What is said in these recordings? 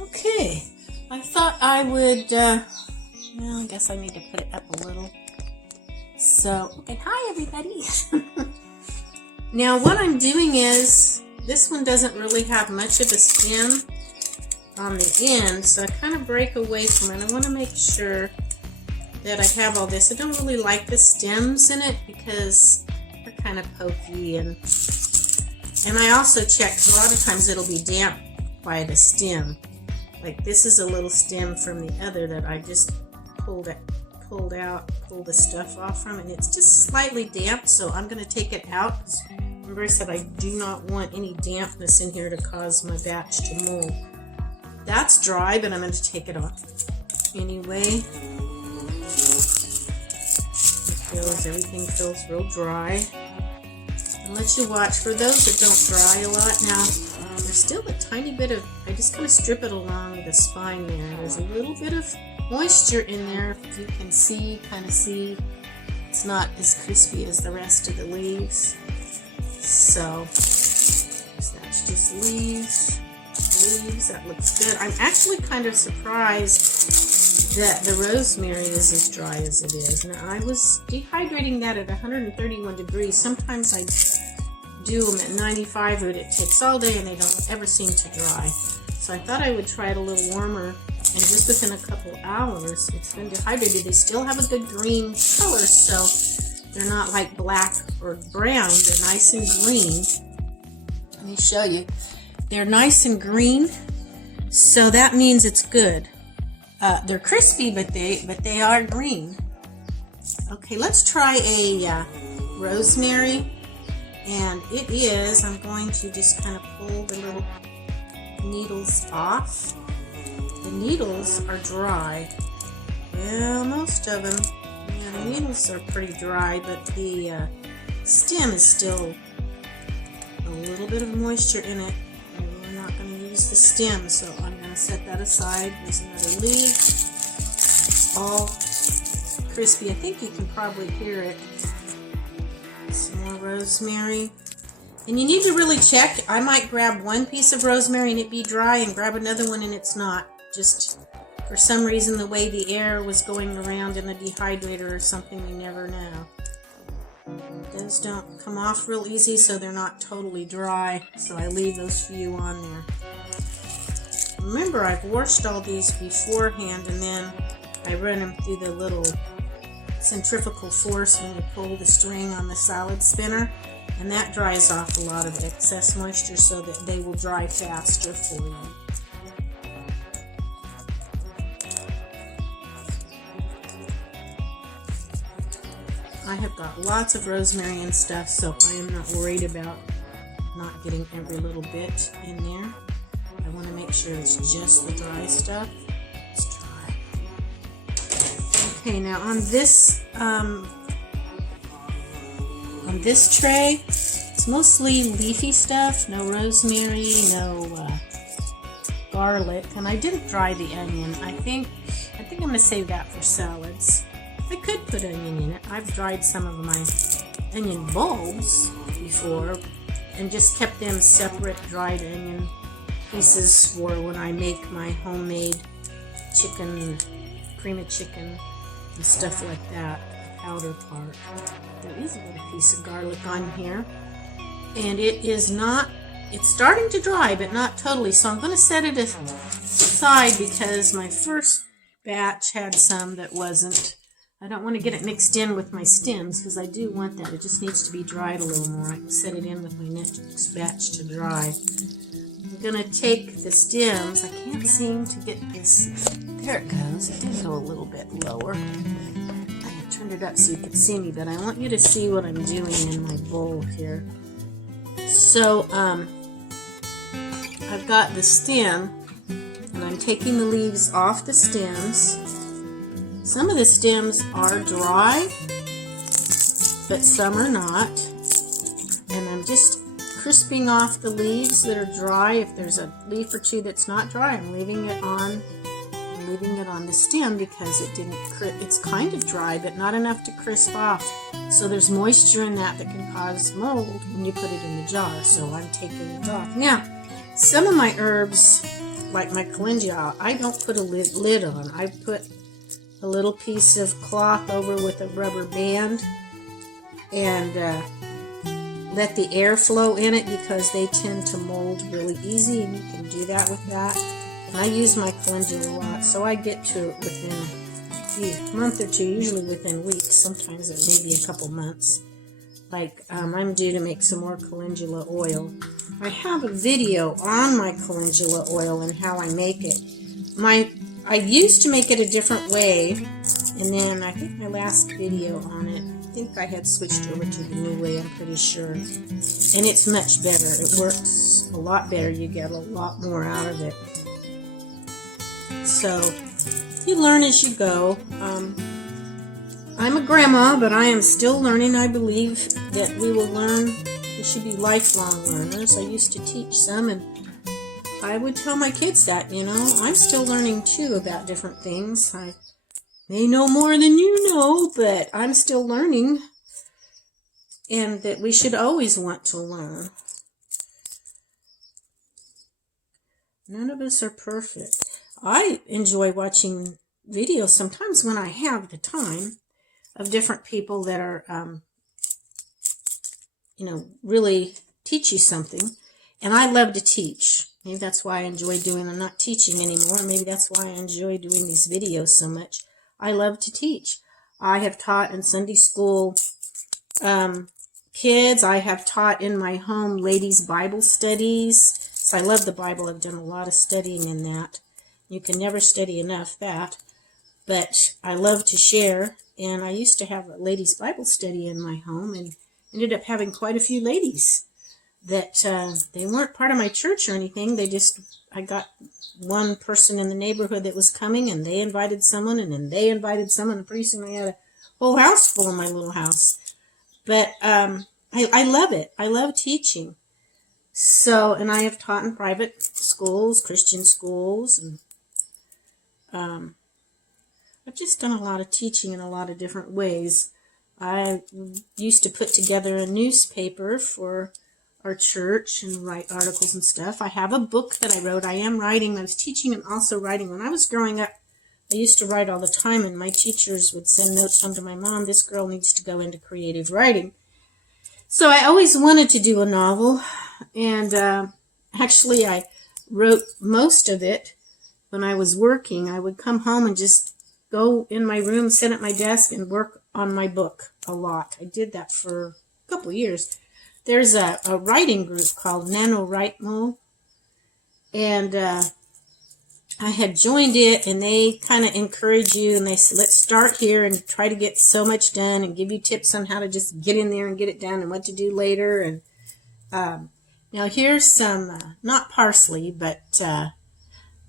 Okay, I thought I would, well, I guess I need to put it up a little. So, okay, hi everybody. Now what I'm doing is, this one doesn't really have much of a stem on the end, so I kind of break away from it. I want to make sure that I have all this. I don't really like the stems in it because they're kind of pokey, and I also check, 'cause a lot of times it'll be damp by the stem. Like this is a little stem from the other that I just pulled the stuff off from, and it's just slightly damp, so I'm going to take it out. Remember I said I do not want any dampness in here to cause my batch to mold. That's dry, but I'm going to take it off anyway. Everything feels real dry. I'll let you watch. For those that don't dry a lot, now there's still a tiny bit of, I just kind of strip it along the spine there. There's a little bit of moisture in there, if you can see, kind of see. It's not as crispy as the rest of the leaves. So that's just leaves. That looks good. I'm actually kind of surprised that the rosemary is as dry as it is. Now I was dehydrating that at 131 degrees. Sometimes I do them at 95, but it takes all day and they don't ever seem to dry. So I thought I would try it a little warmer, and just within a couple hours it's been dehydrated. They still have a good green color, so they're not like black or brown. They're nice and green. Let me show you. They're nice and green, so that means it's good. They're crispy, but they are green. Okay, let's try a rosemary, and it is, I'm going to just kind of pull the little needles off. The needles are dry. Yeah, most of them. Yeah, the needles are pretty dry, but the stem is still a little bit of moisture in it. We're not going to use the stem, so I'm going to set that aside. There's another leaf. It's all crispy. I think you can probably hear it. Some more rosemary. And you need to really check. I might grab one piece of rosemary and it be dry, and grab another one and it's not. Just for some reason the way the air was going around in the dehydrator or something, you never know. Those don't come off real easy, so they're not totally dry, so I leave those few on there. Remember, I've washed all these beforehand, and then I run them through the little centrifugal force when you pull the string on the salad spinner, and that dries off a lot of excess moisture so that they will dry faster for you. I have got lots of rosemary and stuff, so I am not worried about not getting every little bit in there. I want to make sure it's just the dry stuff. It's dry. Okay, now on this tray, it's mostly leafy stuff. No rosemary, no garlic, and I didn't dry the onion. I think I'm going to save that for salads. I could put onion in it. I've dried some of my onion bulbs before and just kept them separate dried onion pieces for when I make my homemade chicken, cream of chicken and stuff like that, the powder part. There is a little piece of garlic on here, and it is not, it's starting to dry but not totally, so I'm going to set it aside because my first batch had some that wasn't. I don't want to get it mixed in with my stems because I do want that. It just needs to be dried a little more. I can set it in with my next batch to dry. I'm going to take the stems. I can't seem to get this. There it goes. It did go a little bit lower. I turned it up so you could see me, but I want you to see what I'm doing in my bowl here. So, I've got the stem, and I'm taking the leaves off the stems. Some of the stems are dry, but some are not. And I'm just crisping off the leaves that are dry. If there's a leaf or two that's not dry, I'm leaving it on the stem because it's kind of dry, but not enough to crisp off. So there's moisture in that can cause mold when you put it in the jar. So I'm taking it off. Now, some of my herbs like my calendula, I don't put a lid on. I put a little piece of cloth over with a rubber band and let the air flow in it, because they tend to mold really easy, and you can do that with that. And I use my calendula a lot, so I get to it within a month or two, usually within weeks. Sometimes it may be a couple months. Like, I'm due to make some more calendula oil. I have a video on my calendula oil and how I make it. I used to make it a different way, and then I think my last video on it, I think I had switched over to the new way, I'm pretty sure. And it's much better. It works a lot better. You get a lot more out of it. So, you learn as you go. I'm a grandma, but I am still learning. I believe that we will learn. We should be lifelong learners. I used to teach some, and I would tell my kids that, I'm still learning too about different things. I may know more than you know, but I'm still learning, and that we should always want to learn. None of us are perfect. I enjoy watching videos sometimes when I have the time of different people that are, really teach you something. And I love to teach. Maybe that's why I enjoy doing, I'm not teaching anymore. Maybe that's why I enjoy doing these videos so much. I love to teach. I have taught in Sunday school kids. I have taught in my home ladies' Bible studies. So I love the Bible. I've done a lot of studying in that. You can never study enough that. But I love to share. And I used to have a ladies' Bible study in my home and ended up having quite a few ladies that they weren't part of my church or anything. I got one person in the neighborhood that was coming, and they invited someone, and then they invited someone, and pretty soon I had a whole house full in my little house. But I love it. I love teaching. So, and I have taught in private schools, Christian schools, and I've just done a lot of teaching in a lot of different ways. I used to put together a newspaper for our church and write articles and stuff. I have a book that I wrote. I am writing. I was teaching and also writing. When I was growing up, I used to write all the time, and my teachers would send notes home to my mom, this girl needs to go into creative writing. So I always wanted to do a novel, and actually I wrote most of it when I was working. I would come home and just go in my room, sit at my desk, and work on my book a lot. I did that for a couple years. There's a writing group called NaNoWriMo, and I had joined it, and they kind of encourage you, and they said, let's start here and try to get so much done and give you tips on how to just get in there and get it done and what to do later. And now here's some, not parsley, but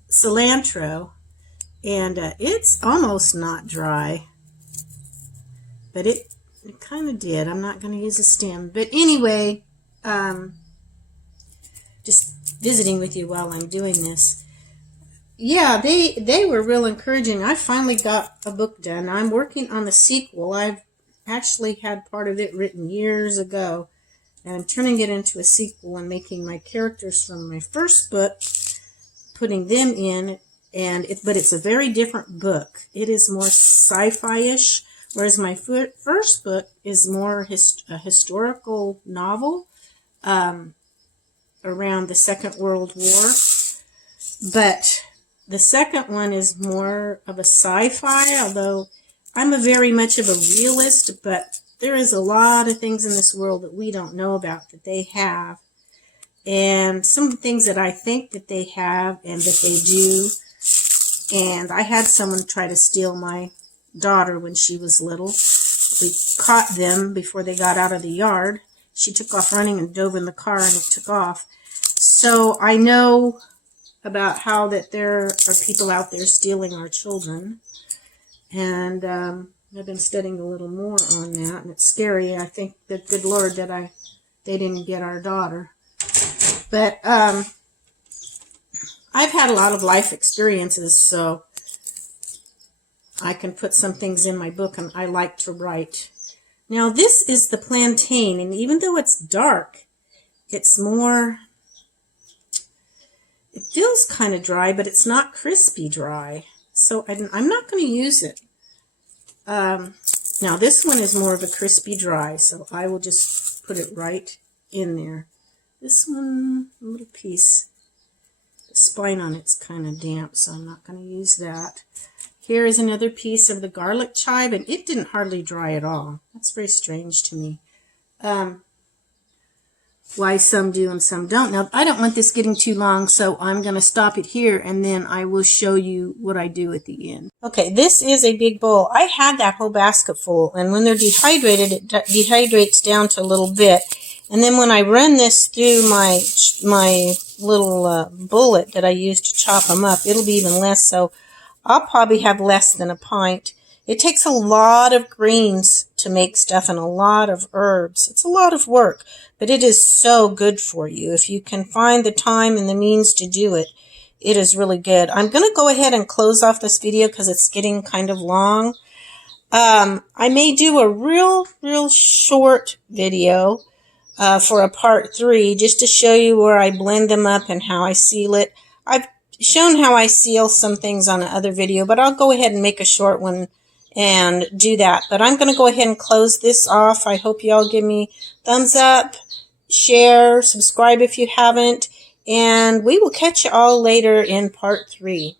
cilantro. And it's almost not dry, but it kind of did. I'm not going to use a stem. But anyway, just visiting with you while I'm doing this. Yeah, they were real encouraging. I finally got a book done. I'm working on the sequel. I've actually had part of it written years ago, and I'm turning it into a sequel and making my characters from my first book, putting them in. But it's a very different book. It is more sci-fi-ish, whereas my first book is more a historical novel around the Second World War. But the second one is more of a sci-fi, although I'm very much of a realist, but there is a lot of things in this world that we don't know about that they have. And some of the things that I think that they have and that they do. And I had someone try to steal my daughter when she was little. We caught them before they got out of the yard. She took off running and dove in the car, and it took off. So I know about how that there are people out there stealing our children. And I've been studying a little more on that, and it's scary. I think that good Lord that they didn't get our daughter. But I've had a lot of life experiences, so I can put some things in my book, and I like to write. Now, this is the plantain, and even though it's dark, it's more, It feels kind of dry, but it's not crispy dry. So I'm not going to use it. Now this one is more of a crispy dry, so I will just put it right in there. This one, a little piece, the spine on it's kind of damp, so I'm not going to use that. Here is another piece of the garlic chive, and it didn't hardly dry at all. That's very strange to me. Why some do and some don't. Now, I don't want this getting too long, so I'm going to stop it here, and then I will show you what I do at the end. Okay, this is a big bowl. I had that whole basket full, and when they're dehydrated, it dehydrates down to a little bit. And then when I run this through my little bullet that I use to chop them up, it'll be even less, so I'll probably have less than a pint. It takes a lot of greens to make stuff and a lot of herbs. It's a lot of work, but it is so good for you. If you can find the time and the means to do it, it is really good. I'm going to go ahead and close off this video because it's getting kind of long. I may do a real short video for a part 3 just to show you where I blend them up and how I seal it. I've shown how I seal some things on another video, but I'll go ahead and make a short one and do that. But I'm going to go ahead and close this off. I hope you all give me thumbs up, share, subscribe if you haven't, and we will catch you all later in part 3.